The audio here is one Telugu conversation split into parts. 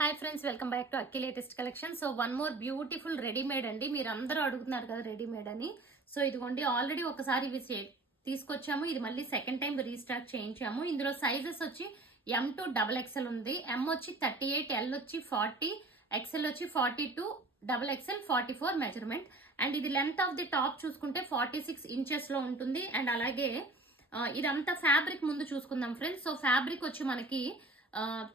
Hi friends, welcome back to Akki latest collection. So one more beautiful readymade అండి. మీరు అందరూ అడుగుతున్నారు కదా రెడీమేడ్ అని. సో ఇదిగోండి, ఆల్రెడీ ఒకసారి ఇవి తీసుకొచ్చాము. ఇది మళ్ళీ సెకండ్ టైం రీస్టార్ట్ చేయించాము. ఇందులో సైజెస్ వచ్చి M2 XXL ఉంది, M వచ్చి 38, L వచ్చి 40, XL వచ్చి 42, XXL 44 మెజర్మెంట్. అండ్ ఇది లెంత్ ఆఫ్ ది టాప్ చూసుకుంటే 46 ఇంచెస్ లో ఉంటుంది. అండ్ అలాగే ఇదంతా ఫ్యాబ్రిక్ ముందు చూసుకుందాం ఫ్రెండ్స్. సో ఫ్యాబ్రిక్ వచ్చి మనకి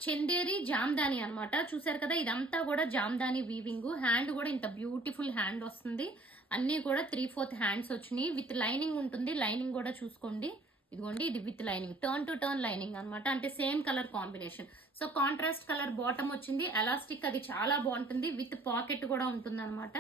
చందేరి జామ్దాని అనమాట. చూసారు కదా, ఇదంతా కూడా జామ్దాని వీవింగ్. హ్యాండ్ కూడా ఇంత బ్యూటిఫుల్ హ్యాండ్ వస్తుంది. అన్ని కూడా 3/4 హ్యాండ్స్ వచ్చినాయి. విత్ లైనింగ్ ఉంటుంది. లైనింగ్ కూడా చూసుకోండి, ఇదిగోండి, ఇది with lining, turn to turn lining అనమాట. అంటే same colour combination. So contrast colour bottom వచ్చింది. ఎలాస్టిక్ అది చాలా బాగుంటుంది. విత్ పాకెట్ కూడా ఉంటుంది అనమాట.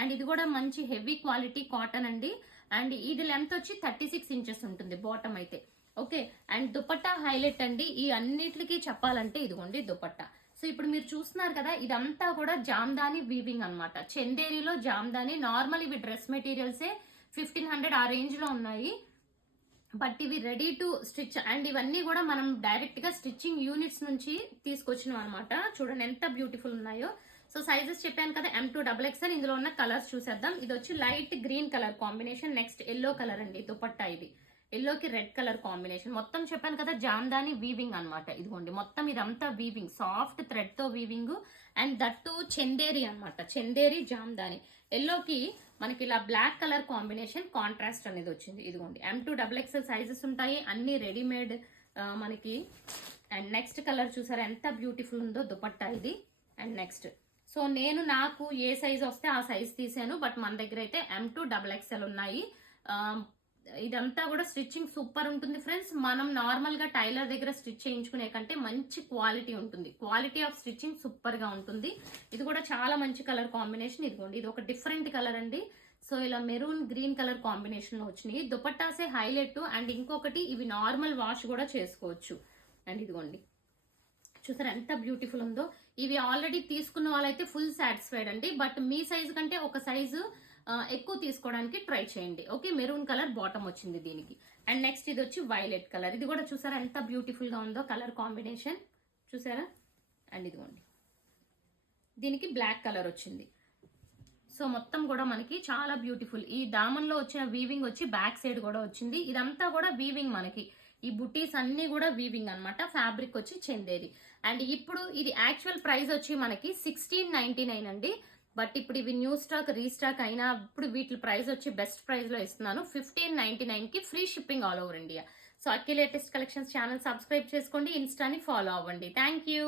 అండ్ ఇది కూడా మంచి హెవీ క్వాలిటీ కాటన్ అండి. అండ్ ఇది లెంత్ వచ్చి 36 ఇంచెస్ ఉంటుంది బాటమ్ అయితే. ఓకే. అండ్ దుపట్టా హైలైట్ అండి. ఈ అన్నిటికీ చెప్పాలంటే ఇదిగోండి దుపట్టా. సో ఇప్పుడు మీరు చూస్తున్నారు కదా, ఇదంతా కూడా జామ్దాని వీవింగ్ అనమాట. చందేరిలో జామ్దాని. నార్మల్ ఇవి డ్రెస్ మెటీరియల్సే 1500 ఆ రేంజ్ లో ఉన్నాయి. బట్ ఇవి రెడీ టు స్టిచ్. అండ్ ఇవన్నీ కూడా మనం డైరెక్ట్ గా స్టిచ్చింగ్ యూనిట్స్ నుంచి తీసుకొచ్చినాం అనమాట. చూడండి ఎంత బ్యూటిఫుల్ ఉన్నాయో. సో సైజెస్ చెప్పాను కదా, M2 XXL. ఇందులో ఉన్న కలర్స్ చూసేద్దాం. ఇది వచ్చి light green colour combination. Next yellow colour అండి దుపట్టా. ఇది ఎల్లోకి రెడ్ కలర్ కాంబినేషన్. మొత్తం చెప్పాను కదా జామ్దాని వీవింగ్ అనమాట. ఇదిగోండి, మొత్తం ఇదంతా వీవింగ్, సాఫ్ట్ థ్రెడ్ తో వీవింగ్. అండ్ దట్టు చందేరి అనమాట. చందేరి జామ్దాని. ఎల్లోకి మనకి ఇలా బ్లాక్ కలర్ కాంబినేషన్ కాంట్రాస్ట్ అనేది వచ్చింది. ఇదిగోండి, M2 XXL సైజెస్ ఉంటాయి, అన్ని రెడీమేడ్ మనకి. అండ్ నెక్స్ట్ కలర్ చూసారా ఎంత బ్యూటిఫుల్ ఉందో దుపట్టా ఇది. అండ్ నెక్స్ట్, సో నాకు ఏ సైజ్ వస్తే ఆ సైజ్ తీసాను. బట్ మన దగ్గర అయితే M2 XXL ఉన్నాయి. ఇదంతా కూడా స్టిచ్చింగ్ సూపర్ ఉంటుంది ఫ్రెండ్స్. మనం నార్మల్ గా టైలర్ దగ్గర స్టిచ్ చేయించుకునే కంటే మంచి క్వాలిటీ ఉంటుంది. క్వాలిటీ ఆఫ్ స్టిచ్చింగ్ సూపర్ గా ఉంటుంది. ఇది కూడా చాలా మంచి కలర్ కాంబినేషన్. ఇదిగోండి, ఇది ఒక డిఫరెంట్ కలర్ అండి. సో ఇలా మెరూన్ గ్రీన్ కలర్ కాంబినేషన్ లో వచ్చినాయి. దుపట్టాసే హైలైట్. అండ్ ఇంకొకటి, ఇవి నార్మల్ వాష్ కూడా చేసుకోవచ్చు. అండ్ ఇదిగోండి, చూసారా ఎంత బ్యూటిఫుల్ ఉందో. ఇవి ఆల్రెడీ తీసుకున్న వాళ్ళైతే ఫుల్ సాటిస్ఫైడ్ అండి. బట్ మీ సైజు కంటే ఒక సైజు ఎక్కువ తీసుకోవడానికి ట్రై చేయండి. ఓకే. మెరూన్ కలర్ బాటమ్ వచ్చింది దీనికి. అండ్ నెక్స్ట్ ఇది వచ్చి వైలెట్ కలర్. ఇది కూడా చూసారా ఎంత బ్యూటిఫుల్ గా ఉందో కలర్ కాంబినేషన్. చూసారా. అండ్ ఇదిగోండి, దీనికి బ్లాక్ కలర్ వచ్చింది. సో మొత్తం కూడా మనకి చాలా బ్యూటిఫుల్. ఈ దామన్లో వచ్చిన వీవింగ్ వచ్చి బ్యాక్ సైడ్ కూడా వచ్చింది. ఇదంతా కూడా వీవింగ్ మనకి. ఈ బుటీస్ అన్ని కూడా వీవింగ్ అనమాట. ఫ్యాబ్రిక్ వచ్చి చందేరి. అండ్ ఇప్పుడు ఇది యాక్చువల్ ప్రైస్ వచ్చి మనకి 1699 అండి. బట్ ఇప్పుడు ఇవి న్యూ స్టాక్ రీస్టాక్ అయినా ఇప్పుడు వీటి ప్రైస్ వచ్చి బెస్ట్ ప్రైస్ లో ఇస్తున్నాను. 1599 కి free shipping all over India. So అక్కి లేటెస్ట్ కలెక్షన్స్ ఛానల్ సబ్స్క్రైబ్ చేసుకోండి, ఇన్స్టాని ఫాలో అవ్వండి. Thank you.